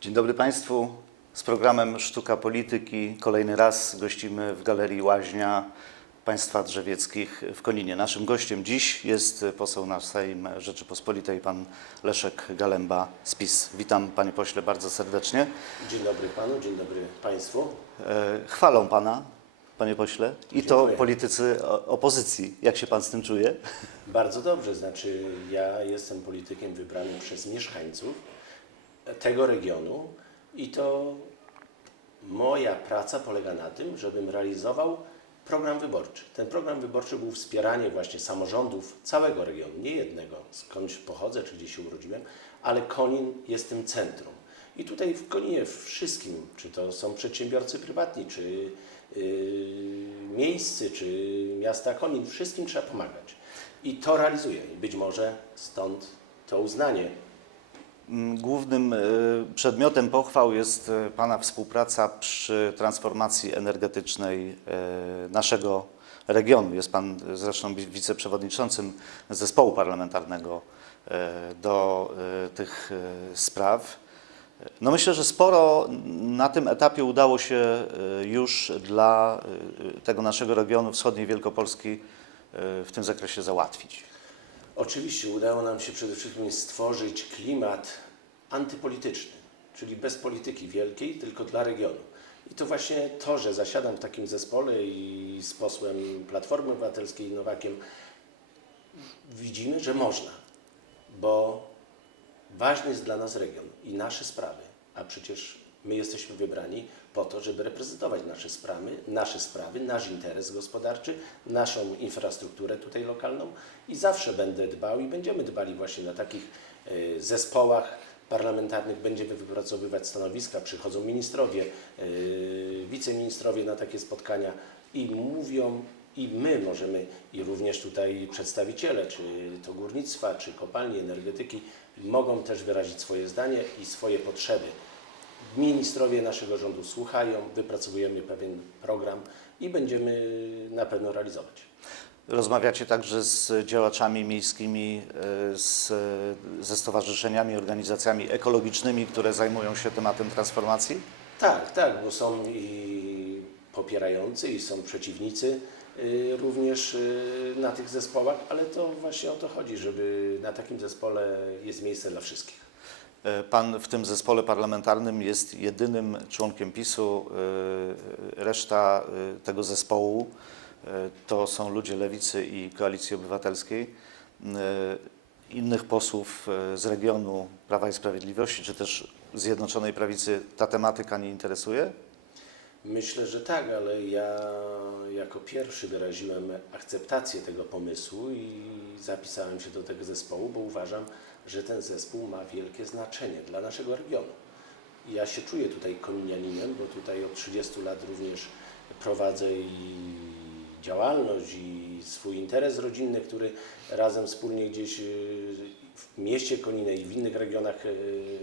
Dzień dobry Państwu. Z programem Sztuka Polityki kolejny raz gościmy w Galerii Łaźnia Państwa Drzewieckich w Koninie. Naszym gościem dziś jest poseł na Sejm Rzeczypospolitej, pan Leszek Galemba z PiS. Witam Panie Pośle bardzo serdecznie. Dzień dobry panu, dzień dobry państwu. E, Chwalą Pana, Panie Pośle, i to Dziękuję. politycy o- opozycji. Jak się Pan z tym czuje? Bardzo dobrze, znaczy ja jestem politykiem wybranym przez mieszkańców tego regionu i to moja praca polega na tym, żebym realizował program wyborczy. Ten program wyborczy był wspieranie właśnie samorządów całego regionu, nie jednego, skądś pochodzę czy gdzieś się urodziłem, ale Konin jest tym centrum. I tutaj w Koninie wszystkim, czy to są przedsiębiorcy prywatni, czy yy, miejscy, czy miasta Konin, wszystkim trzeba pomagać. I to realizuję. I być może stąd to uznanie. Mm, Głównym e, przedmiotem pochwał jest e, Pana współpraca przy transformacji energetycznej e, naszego regionu. Jest Pan zresztą wi- wiceprzewodniczącym zespołu parlamentarnego do tych spraw. No myślę, że sporo na tym etapie udało się już dla tego naszego regionu wschodniej Wielkopolski w tym zakresie załatwić. Oczywiście udało nam się przede wszystkim stworzyć klimat antypolityczny, czyli bez polityki wielkiej, tylko dla regionu. I to właśnie to, że zasiadam w takim zespole i z posłem Platformy Obywatelskiej Nowakiem widzimy, że można, bo ważny jest dla nas region i nasze sprawy, a przecież my jesteśmy wybrani po to, żeby reprezentować nasze sprawy, nasze sprawy, nasz interes gospodarczy, naszą infrastrukturę tutaj lokalną i zawsze będę dbał i będziemy dbali właśnie na takich e, zespołach parlamentarnych, będziemy wypracowywać stanowiska, przychodzą ministrowie, e, wiceministrowie na takie spotkania i mówią i my możemy, i również tutaj przedstawiciele, czy to górnictwa, czy kopalni, energetyki, mogą też wyrazić swoje zdanie i swoje potrzeby. Ministrowie naszego rządu słuchają, wypracowujemy pewien program i będziemy na pewno realizować. Rozmawiacie także z działaczami miejskimi, e, z, ze stowarzyszeniami, organizacjami ekologicznymi, które zajmują się tematem transformacji? Tak, tak, bo są i popierający, i są przeciwnicy y, również y, na tych zespołach, ale to właśnie o to chodzi, żeby na takim zespole jest miejsce dla wszystkich. E, Pan w tym zespole parlamentarnym jest jedynym członkiem PiSu. e, Reszta e, tego zespołu to są ludzie Lewicy i Koalicji Obywatelskiej. Innych posłów z regionu Prawa i Sprawiedliwości, czy też Zjednoczonej Prawicy ta tematyka nie interesuje? Myślę, że tak, ale ja jako pierwszy wyraziłem akceptację tego pomysłu i zapisałem się do tego zespołu, bo uważam, że ten zespół ma wielkie znaczenie dla naszego regionu. Ja się czuję tutaj koninianinem, bo tutaj od 30 lat również prowadzę i działalność i swój interes rodzinny, który razem wspólnie gdzieś y, w mieście Konine i w innych regionach y,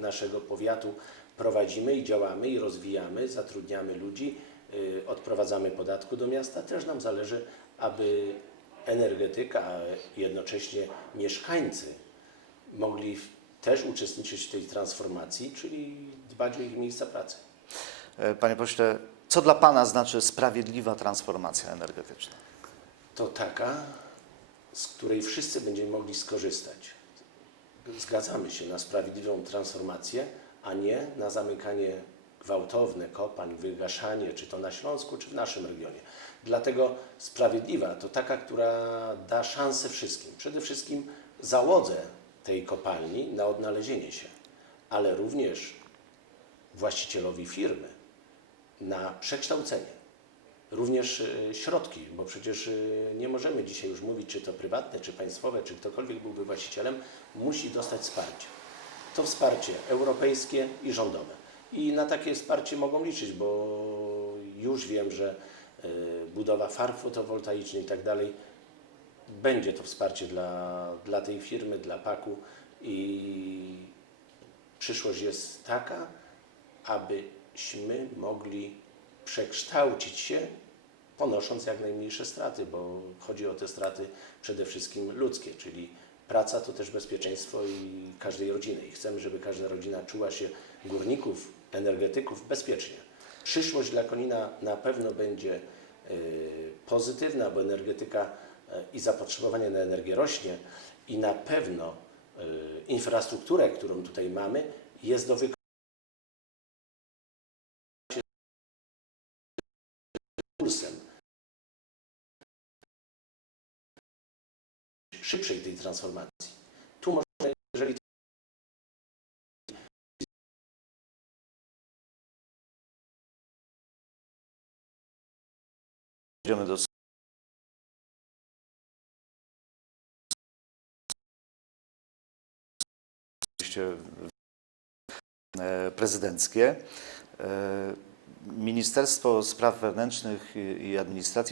naszego powiatu prowadzimy i działamy i rozwijamy, zatrudniamy ludzi, y, odprowadzamy podatku do miasta. Też nam zależy, aby energetyka, a jednocześnie mieszkańcy mogli też uczestniczyć w tej transformacji, czyli dbać o ich miejsca pracy. E, Panie pośle, co dla Pana znaczy sprawiedliwa transformacja energetyczna? To taka, z której wszyscy będziemy mogli skorzystać. Zgadzamy się na sprawiedliwą transformację, a nie na zamykanie gwałtowne kopalń, wygaszanie, czy to na Śląsku, czy w naszym regionie. Dlatego sprawiedliwa to taka, która da szansę wszystkim. Przede wszystkim załodze tej kopalni na odnalezienie się, ale również właścicielowi firmy na przekształcenie. Również y, środki, bo przecież y, nie możemy dzisiaj już mówić, czy to prywatne, czy państwowe, czy ktokolwiek byłby właścicielem, musi dostać wsparcie. To wsparcie europejskie i rządowe. I na takie wsparcie mogą liczyć, bo już wiem, że y, budowa farm fotowoltaicznych i tak dalej będzie to wsparcie dla, dla tej firmy, dla PAK-u i przyszłość jest taka, abyśmy mogli przekształcić się, ponosząc jak najmniejsze straty, bo chodzi o te straty przede wszystkim ludzkie, czyli praca to też bezpieczeństwo i każdej rodziny. I chcemy, żeby każda rodzina czuła się górników, energetyków bezpiecznie. Przyszłość dla Konina na pewno będzie y, pozytywna, bo energetyka i zapotrzebowanie na energię rośnie i na pewno y, infrastrukturę, którą tutaj mamy, jest do wykorzystania szybszej tej transformacji. Tu możemy, jeżeli Idziemy do oczywiście e, prezydenckie. E, Ministerstwo Spraw Wewnętrznych i i Administracji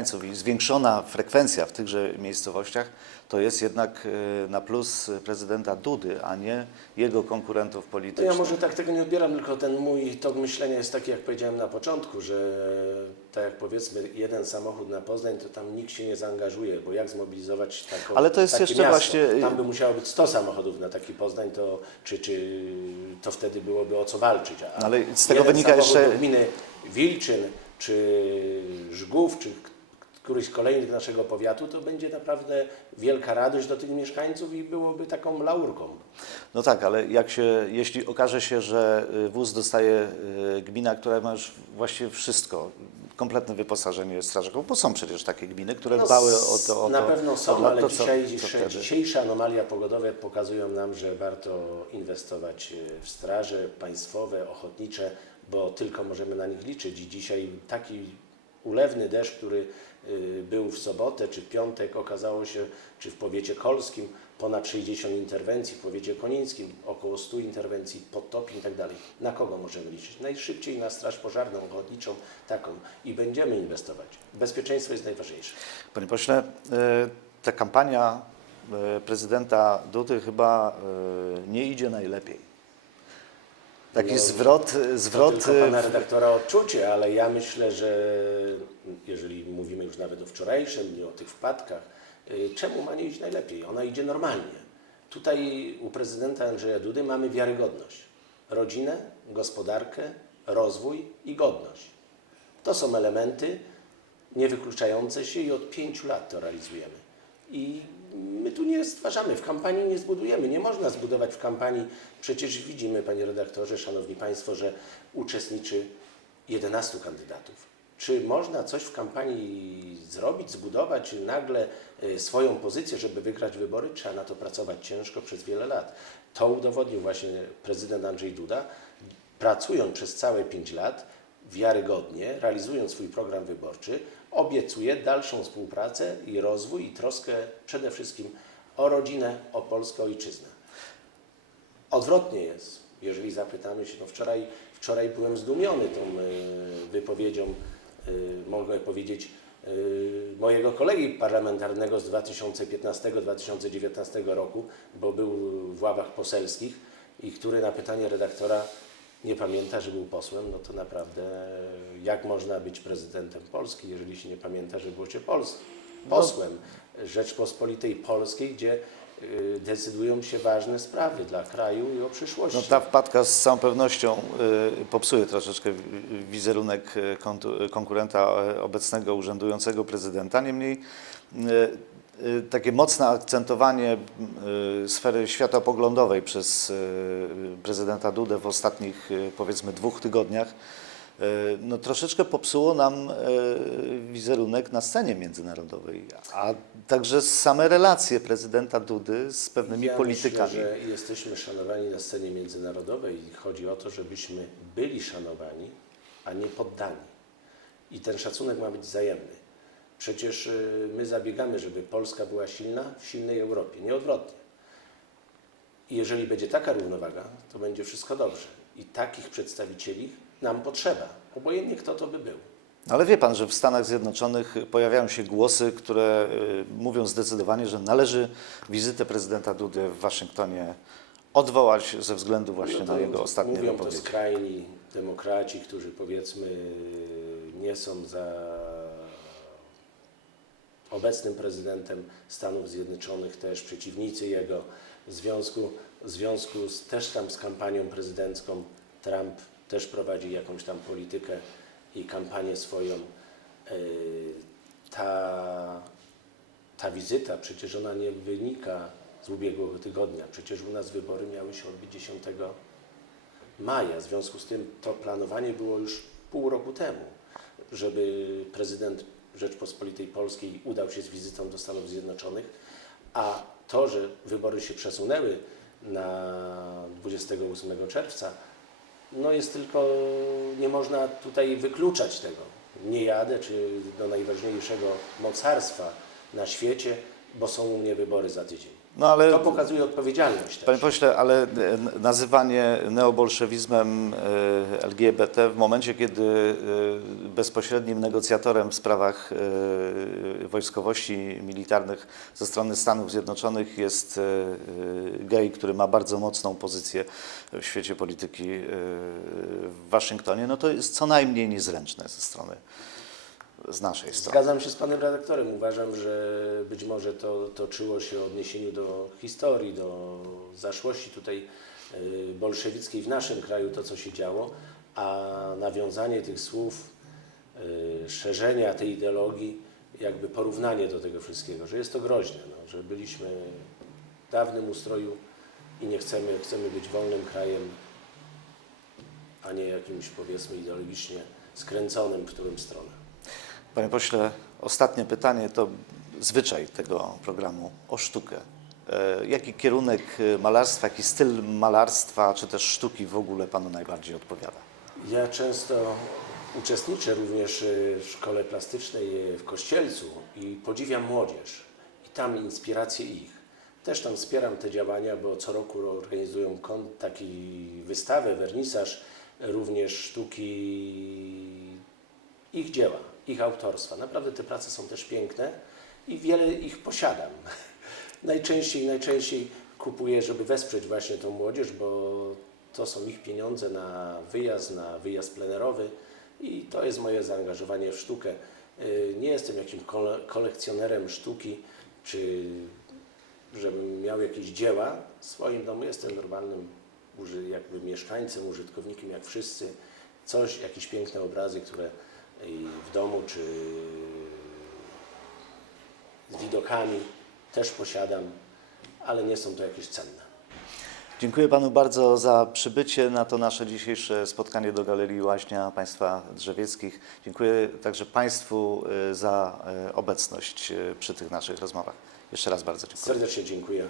mieszkańców i zwiększona frekwencja w tychże miejscowościach to jest jednak e, na plus prezydenta Dudy, a nie jego konkurentów To politycznych. ja może tak tego nie odbieram, tylko ten mój tok myślenia jest taki, jak powiedziałem na początku, że tak jak powiedzmy jeden samochód na Poznań, to tam nikt się nie zaangażuje, bo jak zmobilizować taką, Ale to jest jeszcze miasto? właśnie- Tam by musiało być 100 samochodów na taki Poznań, to, czy, czy to wtedy byłoby o co walczyć. A No ale z tego wynika jeszcze- gminy Wilczyn, czy Żgów, czy któryś z kolejnych naszego powiatu, to będzie naprawdę wielka radość do tych mieszkańców i byłoby taką laurką. No tak, ale jak się, jeśli okaże się, że y, wóz dostaje y, gmina, która ma już właściwie wszystko, kompletne wyposażenie strażaków, bo są przecież takie gminy, które No, dbały o to. O na to, pewno są, to, ale co- dzisiaj, co dzisiejsze, anomalia pogodowe pokazują nam, że warto inwestować e, w straże państwowe, ochotnicze, bo tylko możemy na nich liczyć. I dzisiaj taki ulewny deszcz, który y, był w sobotę czy w piątek, okazało się, czy w powiecie kolskim, ponad 60 interwencji, w powiecie konińskim około 100 interwencji, podtopień i tak. Na kogo możemy liczyć? Najszybciej na straż pożarną, ochotniczą, taką. I będziemy inwestować. Bezpieczeństwo jest najważniejsze. Panie pośle, y, ta kampania y, prezydenta Dudy chyba y, nie idzie najlepiej. Taki No, zwrot, To zwrot tylko pana redaktora odczucie, ale ja myślę, że jeżeli mówimy już nawet o wczorajszym dniu, o tych wpadkach, y, czemu ma nie iść najlepiej? Ona idzie normalnie. Tutaj u prezydenta Andrzeja Dudy mamy wiarygodność. Rodzinę, gospodarkę, rozwój i godność. To są elementy niewykluczające się i od pięciu lat to realizujemy. I my tu nie stwarzamy, w kampanii nie zbudujemy. Nie można zbudować w kampanii. Przecież widzimy, panie redaktorze, szanowni państwo, że uczestniczy 11 kandydatów. Czy można coś w kampanii zrobić, zbudować nagle y, swoją pozycję, żeby wygrać wybory? Trzeba na to pracować ciężko przez wiele lat. To udowodnił właśnie prezydent Andrzej Duda, pracując przez całe 5 lat, wiarygodnie, realizując swój program wyborczy, obiecuje dalszą współpracę i rozwój i troskę przede wszystkim o rodzinę, o polską ojczyznę. Odwrotnie jest, jeżeli zapytamy się, no wczoraj, wczoraj byłem zdumiony tą y, wypowiedzią, y, mogę powiedzieć, y, mojego kolegi parlamentarnego z 2015-2019 roku, bo był w ławach poselskich i który na pytanie redaktora nie pamięta, że był posłem, no to naprawdę jak można być prezydentem Polski, jeżeli się nie pamięta, że było się Pols posłem Rzeczpospolitej Polskiej, gdzie y, decydują się ważne sprawy dla kraju i o przyszłości. No ta wpadka z całą pewnością y, popsuje troszeczkę wi- wizerunek y, konkurenta y, obecnego urzędującego prezydenta. Niemniej takie mocne akcentowanie y, sfery światopoglądowej przez y, prezydenta Dudę w ostatnich y, powiedzmy dwóch tygodniach y, no troszeczkę popsuło nam y, wizerunek na scenie międzynarodowej, a także same relacje prezydenta Dudy z pewnymi ja politykami. Myślę, że jesteśmy szanowani na scenie międzynarodowej i chodzi o to, żebyśmy byli szanowani, a nie poddani. I ten szacunek ma być wzajemny. Przecież y, my zabiegamy, żeby Polska była silna w silnej Europie, nie odwrotnie. I jeżeli będzie taka równowaga, to będzie wszystko dobrze. I takich przedstawicieli nam potrzeba, obojętnie kto to by był. Ale wie pan, że w Stanach Zjednoczonych pojawiają się głosy, które y, mówią zdecydowanie, że należy wizytę prezydenta Dudy w Waszyngtonie odwołać ze względu właśnie No na to jego ostatnie Mówią to wypowiedzi. skrajni demokraci, którzy powiedzmy nie są za obecnym prezydentem Stanów Zjednoczonych, też przeciwnicy jego związku, w związku z, też tam z kampanią prezydencką. Trump też prowadzi jakąś tam politykę i kampanię swoją. Yy, Ta, ta wizyta, przecież ona nie wynika z ubiegłego tygodnia. Przecież u nas wybory miały się odbyć 10 maja. W związku z tym to planowanie było już pół roku temu, żeby prezydent Rzeczpospolitej Polskiej udał się z wizytą do Stanów Zjednoczonych, a to, że wybory się przesunęły na 28 czerwca, no jest tylko, nie można tutaj wykluczać tego. Nie jadę, czy do najważniejszego mocarstwa na świecie, bo są u mnie wybory za tydzień. No ale, To pokazuje odpowiedzialność panie też. pośle, ale e, nazywanie neobolszewizmem e, LGBT w momencie, kiedy e, bezpośrednim negocjatorem w sprawach wojskowości militarnych ze strony Stanów Zjednoczonych jest gej, który ma bardzo mocną pozycję w świecie polityki w Waszyngtonie, no to jest co najmniej niezręczne ze strony, z naszej strony. Zgadzam się z panem redaktorem. Uważam, że być może to toczyło się w odniesieniu do historii, do zaszłości tutaj y, bolszewickiej w naszym kraju, to co się działo, a nawiązanie tych słów, y, szerzenia tej ideologii, jakby porównanie do tego wszystkiego, że jest to groźne, no, że byliśmy w dawnym ustroju i nie chcemy, chcemy być wolnym krajem, a nie jakimś powiedzmy ideologicznie skręconym w którym stronę. Panie pośle, ostatnie pytanie to zwyczaj tego programu o sztukę. E, Jaki kierunek e, malarstwa, jaki styl malarstwa, czy też sztuki w ogóle Panu najbardziej odpowiada? Ja często uczestniczę również y, w szkole plastycznej w Kościelcu i podziwiam młodzież i tam inspiracje ich. Też tam wspieram te działania, bo co roku organizują taki wystawę, wernisaż, również sztuki ich dzieła, ich autorstwa. Naprawdę te prace są też piękne i wiele ich posiadam. najczęściej, najczęściej kupuję, żeby wesprzeć właśnie tą młodzież, bo to są ich pieniądze na wyjazd, na wyjazd plenerowy i to jest moje zaangażowanie w sztukę. Y, Nie jestem jakimś kole- kolekcjonerem sztuki, czy żebym miał jakieś dzieła w swoim domu. Jestem normalnym jakby mieszkańcem, użytkownikiem jak wszyscy. Coś, jakieś piękne obrazy, które i w domu, czy z widokami też posiadam, ale nie są to jakieś cenne. Dziękuję Panu bardzo za przybycie na to nasze dzisiejsze spotkanie do Galerii Łaźnia Państwa Drzewieckich. Dziękuję także Państwu e, za e, obecność e, przy tych naszych rozmowach. Jeszcze raz bardzo dziękuję. Serdecznie dziękuję.